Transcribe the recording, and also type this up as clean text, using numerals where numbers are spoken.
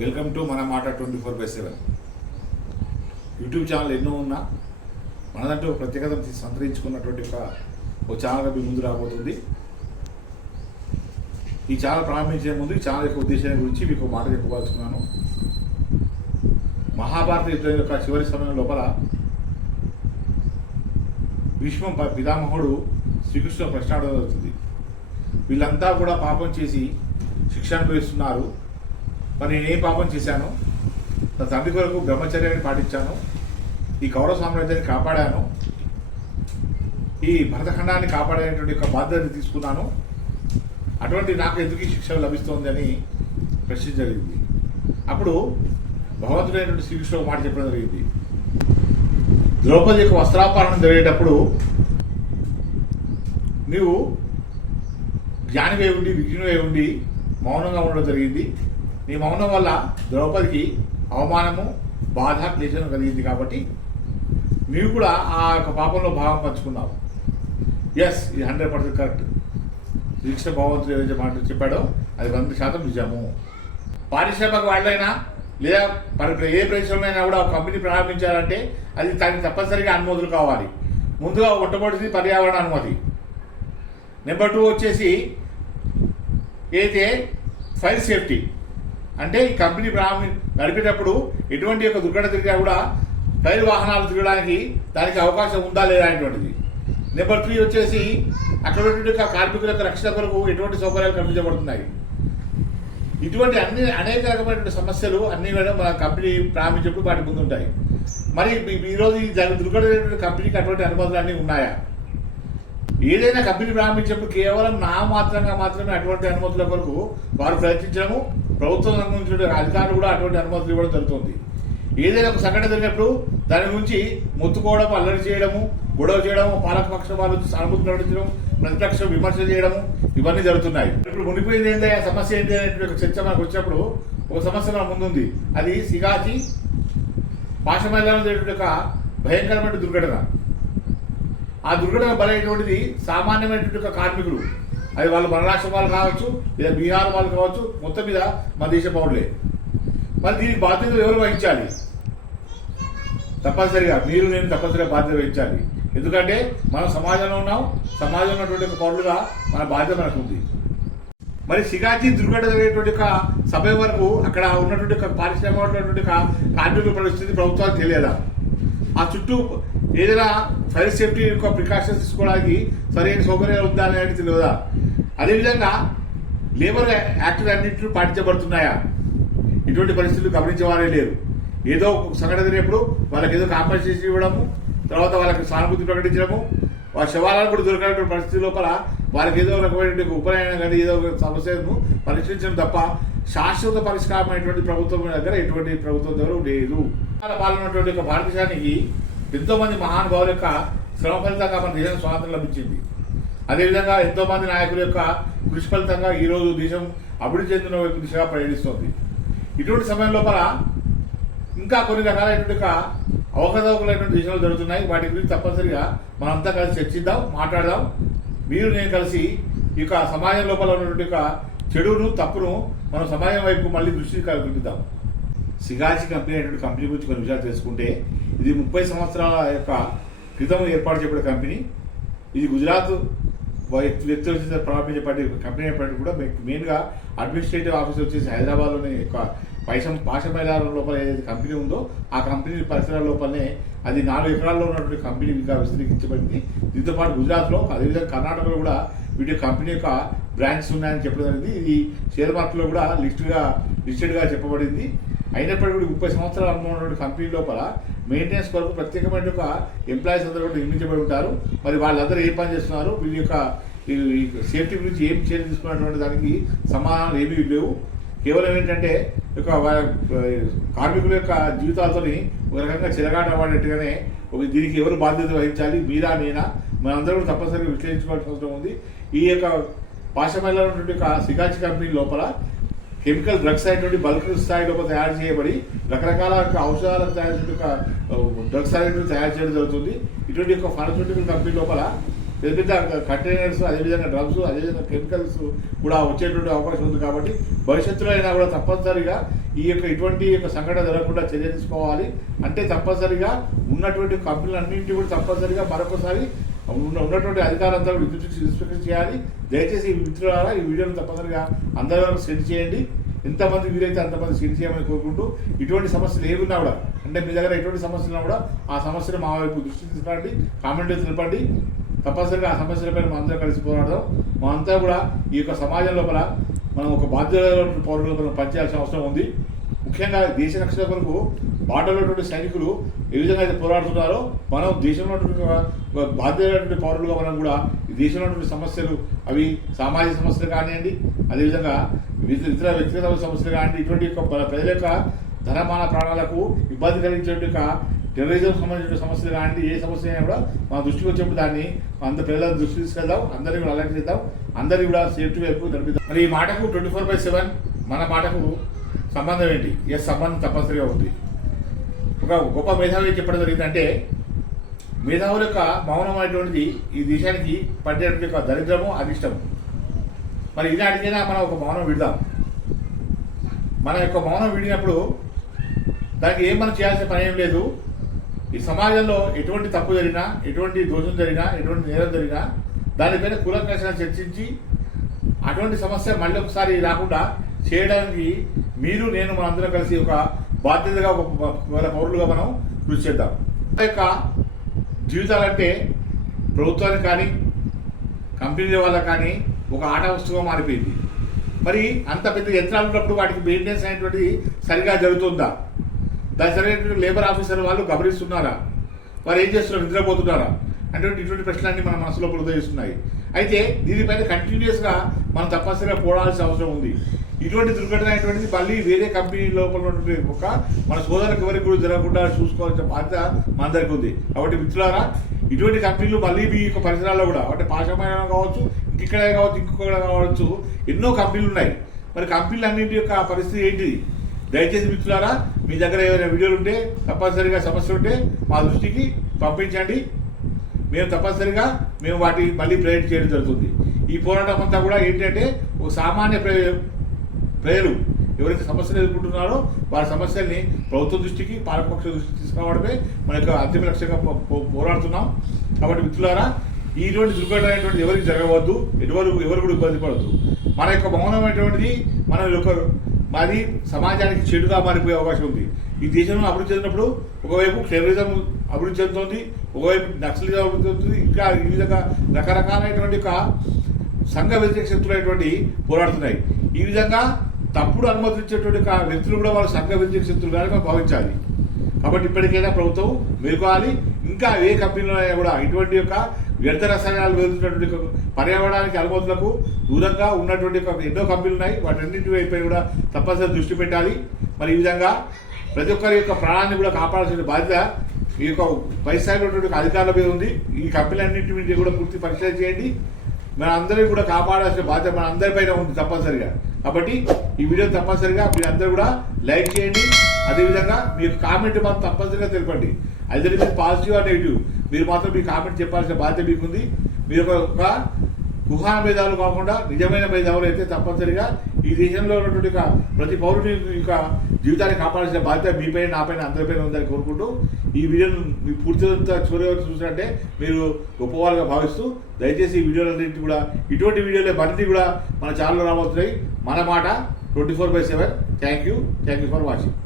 Welcome to మన మాట 24/7 YouTube channel ఎన్నో ఉన్నా మనదంటూ ప్రత్యేకత సంతరించుకున్నటువంటి ఒక ఛానల్గా మీ ముందు రాబోతుంది. ఈ ఛానల్ ప్రారంభించే ముందు ఈ ఛానల్ యొక్క ఉద్దేశాన్ని గురించి మీకు మాట చెప్పవలసుకున్నాను. మహాభారత యుద్ధం యొక్క చివరి సమయం లోపల భీష్మ పితామహుడు శ్రీకృష్ణ ప్రశ్న అడగడం జరుగుతుంది. వీళ్ళంతా కూడా పాపం చేసి శిక్ష అనుభవిస్తున్నారు. మరి నేనేం పాపం చేశాను? నా తండ్రి కొరకు బ్రహ్మచర్యాన్ని పాటించాను, ఈ కౌరవ సామ్రాజ్యాన్ని కాపాడాను, ఈ భరతఖండాన్ని కాపాడేటువంటి ఒక బాధ్యతని తీసుకున్నాను. అటువంటి నాకు ఎందుకు ఈ శిక్ష లభిస్తోంది అని ప్రశ్న జరిగింది. అప్పుడు భగవంతుడైనటువంటి శ్రీకృష్ణుడు మాట చెప్పడం జరిగింది. ద్రౌపది యొక్క వస్త్రాపహరణం జరిగేటప్పుడు నీవు జ్ఞానివై ఉండి విజ్ఞువై ఉండి మౌనంగా ఉండడం జరిగింది. నీ మౌనం వల్ల ద్రౌపదికి అవమానము, బాధ, క్లేశం కలిగింది. కాబట్టి నీవు కూడా ఆ యొక్క పాపంలో భాగం పంచుకున్నావు. ఎస్, ఇది 100% కరెక్ట్. శ్రీకృష్ణ భగవంతుడు ఏదైతే మాట చెప్పాడో అది 100% నిజము. పారిశ్రామిక వాళ్ళైనా లేదా ఏ పరిశ్రమైనా కూడా ఒక కంపెనీ ప్రారంభించాలంటే అది దానికి తప్పనిసరిగా అనుమతులు కావాలి. ముందుగా మొట్టమొదటిది పర్యావరణ అనుమతి. నెంబర్ 2 వచ్చేసి అయితే ఫైర్ సేఫ్టీ, అంటే ఈ కంపెనీ నడిపేటప్పుడు ఎటువంటి యొక్క దుర్ఘటన తిరిగా కూడా ఫైర్ వాహనాలు తిరగడానికి దానికి అవకాశం ఉందా లేదా అనేటువంటిది. నెంబర్ 3 వచ్చేసి అక్కడ కార్మికుల యొక్క రక్షణ కొరకు ఎటువంటి సౌకర్యాలు కల్పించబడుతున్నాయి. ఇటువంటి అనేక రకమైనటువంటి సమస్యలు అన్ని కూడా మన కంపెనీ ప్రారంభించినప్పుడు వాటి ముందు ఉంటాయి. మరి ఈరోజు ఈ దుర్ఘటన కంపెనీకి అటువంటి అనుమతులు అన్నీ ఉన్నాయా? ఏదైనా కంపెనీ ప్రారంభించినప్పుడు కేవలం మాత్రమే అటువంటి అనుమతుల కొరకు వారు ప్రయత్నించడము, ప్రభుత్వం సంబంధించిన అధికారులు కూడా అటువంటి అనుమతులు ఇవ్వడం జరుగుతుంది. ఏదైనా ఒక సంఘటన జరిగినప్పుడు దాని గురించి మొత్తుకోవడం, అల్లరి చేయడము, గొడవ చేయడము, పాలకపక్షం వాళ్ళు సానుభూతి ప్రకటించడం, ప్రతిపక్షం విమర్శ చేయడము, ఇవన్నీ జరుగుతున్నాయి. ఇప్పుడు మునిపోయింది ఏంటి, ఆ సమస్య ఏంటి అనేటువంటి చర్చ మనకు వచ్చినప్పుడు ఒక సమస్య మన ముందుంది. అది సిగాచి పాశమైలాలో జరిగినటువంటి ఒక భయంకరమైన దుర్ఘటన. ఆ దుర్ఘటన బలైనటువంటిది సామాన్యమైనటువంటి కార్మికులు, అది వాళ్ళు మన రాష్ట్రం వాళ్ళు కావచ్చు, లేదా బీహార్ వాళ్ళు కావచ్చు, మొత్తం మీద మన దేశ పౌరులే. మరి దీనికి బాధ్యతలు ఎవరు వహించాలి? తప్పనిసరిగా మీరు నేను తప్పనిసరిగా బాధ్యత వహించాలి. ఎందుకంటే మనం సమాజంలో ఉన్నాం, సమాజంలో ఉన్నటువంటి పౌరులుగా మన బాధ్యత మనకు ఉంది. మరి సిగాచి దుర్ఘటన జరిగేటువంటి సమయం వరకు అక్కడ ఉన్నటువంటి పారిశ్రామిక కార్మికుల పరిస్థితి ప్రభుత్వానికి తెలియదా? ఆ చుట్టూ ఏదైనా ఫైర్ సేఫ్టీ యొక్క ప్రికాషన్స్ తీసుకోవడానికి సరైన సౌకర్యాలు ఉందా అనేది తెలియదా? అదేవిధంగా లేబర్ యాక్ట్ అన్నింటినీ పాటించబడుతున్నాయా? ఇటువంటి పరిస్థితులు గమనించేవారే లేరు. ఏదో ఒక సంఘటన జరిగినప్పుడు వాళ్ళకి ఏదో కాంపన్సేషన్ ఇవ్వడము, తర్వాత వాళ్ళకి సానుభూతి ప్రకటించడము, వాళ్ళ శవాలను కూడా దొరకనటువంటి పరిస్థితి లోపల వాళ్ళకి ఏదో రకమైన ఉపనయనం కానీ ఏదో ఒక సమస్యను పరిష్కరించడం తప్ప శాశ్వత పరిష్కారం అయినటువంటి ప్రభుత్వం దగ్గర ఎటువంటి ప్రభుత్వం దగ్గర లేదు. పాలనటువంటి యొక్క భారతదేశానికి ఎంతో మంది మహానుభావుల యొక్క శ్రమ ఫలితంగా మన దేశం స్వాతంత్రం లభించింది. అదేవిధంగా ఎంతో మంది నాయకుల యొక్క కృషి ఫలితంగా ఈ రోజు దేశం అభివృద్ధి చెందిన దిశగా ప్రయాణిస్తోంది. ఇటువంటి సమయం లోపల ఇంకా కొన్ని రకాలైనటువంటి అవకతవకలైనటువంటి దేశాలు జరుగుతున్నాయి. వాటి గురించి తప్పనిసరిగా మనంతా కలిసి చర్చిద్దాం, మాట్లాడదాం. మీరు నేను కలిసి ఈ సమాజం లోపల ఉన్నటువంటి చెడును, తప్పును మనం సమాజం వైపు మళ్ళీ దృష్టి చూపిద్దాం. సిగాచి కంపెనీ అనేటువంటి కంపెనీ గురించి కొన్ని విషయాలు తెలుసుకుంటే, ఇది 30 సంవత్సరాల యొక్క క్రితం ఏర్పాటు చేయబడిన కంపెనీ. ఇది గుజరాత్ వ్యక్తులు ప్రారంభించే కంపెనీ అయినప్పటికీ కూడా మెయిన్గా అడ్మినిస్ట్రేటివ్ ఆఫీస్ వచ్చేసి హైదరాబాద్లోని పాశమైలారం లోపల ఏదైతే కంపెనీ ఉందో ఆ కంపెనీ పరిసరాల లోపలనే అది 4 ఎకరాల్లో ఉన్నటువంటి కంపెనీ ఇంకా విస్తరించబడింది. దీంతో పాటు గుజరాత్లో, అదేవిధంగా కర్ణాటకలో కూడా వీటి కంపెనీ యొక్క బ్రాంచెస్ ఉన్నాయని చెప్పడం జరిగింది. ఇది షేర్ మార్కెట్లో కూడా లిస్టెడ్గా చెప్పబడింది. అయినప్పటికీ కూడా 30 సంవత్సరాల అనుభవం ఉన్నటువంటి కంపెనీ లోపల మెయింటెనెన్స్ కొరకు ప్రత్యేకమైన ఒక ఎంప్లాయీస్ అందరూ కూడా నియమించబడి ఉంటారు. మరి వాళ్ళందరూ ఏం పని చేస్తున్నారు, వీళ్ళ యొక్క సేఫ్టీ గురించి ఏం చర్యలు తీసుకున్నటువంటి దానికి సమాధానాలు ఏమీ లేవు. కేవలం ఏంటంటే కార్మికుల యొక్క జీవితాలతో ఒక రకంగా చిరగాటవాడినట్టుగానే దీనికి ఎవరు బాధ్యత వహించాలి, మీరా నేనా, మనందరూ కూడా తప్పనిసరిగా విశ్లేషించుకోవాల్సిన అవసరం ఉంది. ఈ యొక్క పాశమైలాలో ఉన్నటువంటి సిగాచి కంపెనీ లోపల కెమికల్ డ్రగ్స్ అయినటువంటి బల్క్ స్థాయిలో తయారు చేయబడి రకరకాల ఔషధాలను తయారు చేసే డ్రగ్స్ అనేటువంటి తయారు చేయడం జరుగుతుంది. ఇటువంటి యొక్క ఫార్మస్యూటికల్ కంపెనీ లోపల పెద్ద పెద్ద కంటైనర్స్, అదేవిధంగా డ్రగ్స్, అదేవిధంగా కెమికల్స్ కూడా వచ్చేటువంటి అవకాశం ఉంది. కాబట్టి భవిష్యత్తులో అయినా కూడా తప్పనిసరిగా ఇటువంటి సంఘటన జరగకుండా చర్య తీసుకోవాలి. అంటే తప్పనిసరిగా ఉన్నటువంటి కంపెనీలన్నింటినీ కూడా తప్పనిసరిగా మరొకసారి ఉన్నటువంటి అధికారులంతా ఇన్స్పెక్షన్ చేయాలి. దయచేసి ఈ మిత్రులారా ఈ వీడియోను తప్పనిసరిగా అందరి వరకు సెండ్ చేయండి. ఎంతమంది వీలైతే అంతమంది సెండ్ చేయమని కోరుకుంటూ, ఇటువంటి సమస్యలు ఏమున్నా కూడా అంటే మీ దగ్గర ఎటువంటి సమస్యలు ఉన్నా కూడా ఆ సమస్యను మా వైపు దృష్టి తీసుకురండి, కామెంట్ తెలపండి. తప్పనిసరిగా ఆ సమస్యలపై మనం అందరూ కలిసి పోరాడదాం. మనంతా కూడా ఈ సమాజం లోపల మనం ఒక బాధ్యత పౌరుల మనం పనిచేయాల్సిన అవసరం ఉంది. ముఖ్యంగా దేశ రక్షణ కొరకు బాటలో సైనికులు ఏ విధంగా అయితే పోరాడుతున్నారో మనం దేశంలో బాధ్యత పౌరులుగా మనం కూడా ఈ దేశంలో సమస్యలు అవి సామాజిక సమస్యలు కానివ్వండి, అదేవిధంగా ఇతర వ్యక్తిగత సమస్యలు కానివ్వండి, ఇటువంటి ప్రజల యొక్క ధనమాన ప్రాణాలకు ఇబ్బంది కలిగించే టెర్రరిజం సంబంధించిన సమస్యలు కానివ్వండి, ఏ సమస్య అయినా కూడా మా దృష్టికి వచ్చినప్పుడు దాన్ని ప్రజల దృష్టి తీసుకెళ్దాం, అందరినీ కూడా అలర్ట్ చేద్దాం, అందరినీ కూడా సేఫ్టీ వైపు నడిపిద్దాం. మరి ఈ మాటకు 24/7 మన మాటకు సంబంధం ఏంటి? సంబంధం తప్పనిసరిగా ఉంది. ఒక గొప్ప మేధావి చెప్పడం జరిగిందంటే, మేధావుల యొక్క మౌనం అనేటువంటిది ఈ దేశానికి పట్టేటువంటి దరిద్రము, అనిష్టము. మరి ఈనాటికైనా మనం ఒక మౌనం విడదాం. మన యొక్క మౌనం విడినప్పుడు దానికి ఏం మనం చేయాల్సిన పని ఏం లేదు. ఈ సమాజంలో ఎటువంటి తప్పు జరిగినా, ఎటువంటి దోషం జరిగినా, ఎటువంటి నేరం జరిగినా దానిపైన కూలంకషంగా చర్చించి అటువంటి సమస్య మళ్ళీ ఒకసారి రాకుండా చేయడానికి మీరు నేను మనందరం కలిసి ఒక బాధ్యతగా ఒక పౌరులుగా మనం కృషి చేద్దాం. ఆ యొక్క జీవితాలంటే ప్రభుత్వానికి కానీ కంపెనీల వాళ్ళకి కానీ ఒక ఆట వస్తువుగా మారిపోయింది. మరి అంత పెద్ద యంత్రాలు ఉన్నప్పుడు వాటికి మెయింటెనెన్స్ అనేటువంటిది సరిగా జరుగుతుందా? దాని సరైనటువంటి లేబర్ ఆఫీసర్ వాళ్ళు గమనిస్తున్నారా? వారు ఏం చేస్తున్నారు? నిద్రపోతున్నారా? ఇటువంటి ప్రశ్నలన్నీ మన మనసులో ఉదయిస్తున్నాయి. అయితే దీనిపైన కంటిన్యూస్గా మనం తప్పనిసరిగా పోరాడాల్సిన అవసరం ఉంది. ఇటువంటి దుర్ఘటన అనేటువంటిది మళ్ళీ వేరే కంపెనీ లోపల ఉన్నటువంటి మన సోదరులకు ఎవరికి కూడా జరగకుండా చూసుకోవాల్సిన బాధ్యత మనందరికీ ఉంది. కాబట్టి మిత్రులారా, ఇటువంటి కంపెనీలు మళ్ళీ మీ యొక్క పరిసరాల్లో కూడా అంటే పాఠశాల కావచ్చు, ఇంకెక్కడ కావచ్చు, ఇంకొక కావచ్చు, ఎన్నో కంపెనీలు ఉన్నాయి. మరి కంపెనీలు అన్నింటి యొక్క పరిస్థితి ఏంటిది? దయచేసి మిత్రులారా, మీ దగ్గర ఏమైనా వీడియోలు ఉంటే తప్పనిసరిగా సమస్య ఉంటే మా దృష్టికి పంపించండి. మేము తప్పనిసరిగా వాటి మళ్ళీ ప్రయత్నం చేయడం జరుగుతుంది. ఈ పోరాటం అంతా కూడా ఏంటంటే ఒక సామాన్య ప్రజలు ఎవరైతే సమస్యలు ఎదుర్కొంటున్నారో వారి సమస్యల్ని ప్రభుత్వం దృష్టికి, పాలకపక్ష దృష్టికి తీసుకురావడమే మన యొక్క అంతిమ లక్ష్యంగా పోరాడుతున్నాం. కాబట్టి మిత్రులారా, ఈటువంటి దుర్ఘటన అనేటువంటిది ఎవరికి జరగవద్దు, ఎవరు కూడా ఇబ్బంది పడద్దు. మన యొక్క మౌనం అనేటువంటిది మాది సమాజానికి చెడుగా మారిపోయే అవకాశం ఉంది. ఈ దేశంలో అభివృద్ధి చెందినప్పుడు ఒకవైపు టెర్రరిజం అభివృద్ధి చెందుతుంది, ఒకవైపు నక్సలిజం అభివృద్ధి చెందుతుంది, ఇంకా ఈ విధంగా రకరకాలైనటువంటి సంఘ వ్యతిరేక శక్తులైనటువంటి పోరాడుతున్నాయి. ఈ విధంగా తప్పుడు అనుమతించేటువంటి వ్యక్తులు కూడా వాళ్ళు సంఘ వ్యతిరేక శక్తులుగానే మనం భావించాలి. కాబట్టి ఇప్పటికైనా ప్రభుత్వం మేల్కోవాలి. ఇంకా ఏ కంపెనీలో కూడా ఇటువంటి వ్యర్థ రసాయనాలు వెళ్తున్నటువంటి పర్యావరణానికి అనుమతులకు దూరంగా ఉన్నటువంటి ఎన్నో కంపెనీలు ఉన్నాయి. వాటన్నింటి వైపు కూడా తప్పనిసరి దృష్టి పెట్టాలి. మరి ఈ విధంగా ప్రతి ఒక్కరి యొక్క ప్రాణాన్ని కూడా కాపాడాల్సిన బాధ్యత ఈ యొక్క పై స్థాయిలో ఉన్నటువంటి అధికారుల మీద ఉంది. ఈ కంపెనీలన్నింటి మీద కూడా పూర్తి పరిశీలన చేయండి. మన అందరినీ కూడా కాపాడాల్సిన బాధ్యత మన అందరిపైన ఉంది తప్పనిసరిగా. కాబట్టి ఈ వీడియో తప్పనిసరిగా మీరు అందరూ కూడా లైక్ చేయండి. అదేవిధంగా మీ యొక్క కామెంట్ మాత్రం తప్పనిసరిగా తెలపండి. అది పాజిటివ్ ఆ నెగిటివ్ మీరు మాత్రం మీ కామెంట్ చెప్పాల్సిన బాధ్యత మీకుంది. మీరు ఒక కుహాన మేధావులు కాకుండా నిజమైన మేధావులు అయితే తప్పనిసరిగా ఈ దేశంలో ఉన్నటువంటి ప్రతి పౌరుని యొక్క జీవితాన్ని కాపాడాల్సిన బాధ్యత మీపైన, నాపైన, అందరిపైన ఉందని కోరుకుంటూ ఈ వీడియోను మీ పూర్తిగా చివరి వరకు చూసినట్టే మీరు గొప్పవాళ్ళుగా భావిస్తూ దయచేసి ఈ వీడియోలన్నింటి కూడా ఇటువంటి వీడియోలే మరిన్ని కూడా మన ఛానల్లో రాబోతున్నాయి. మన మాట 24/7. Thank you for watching.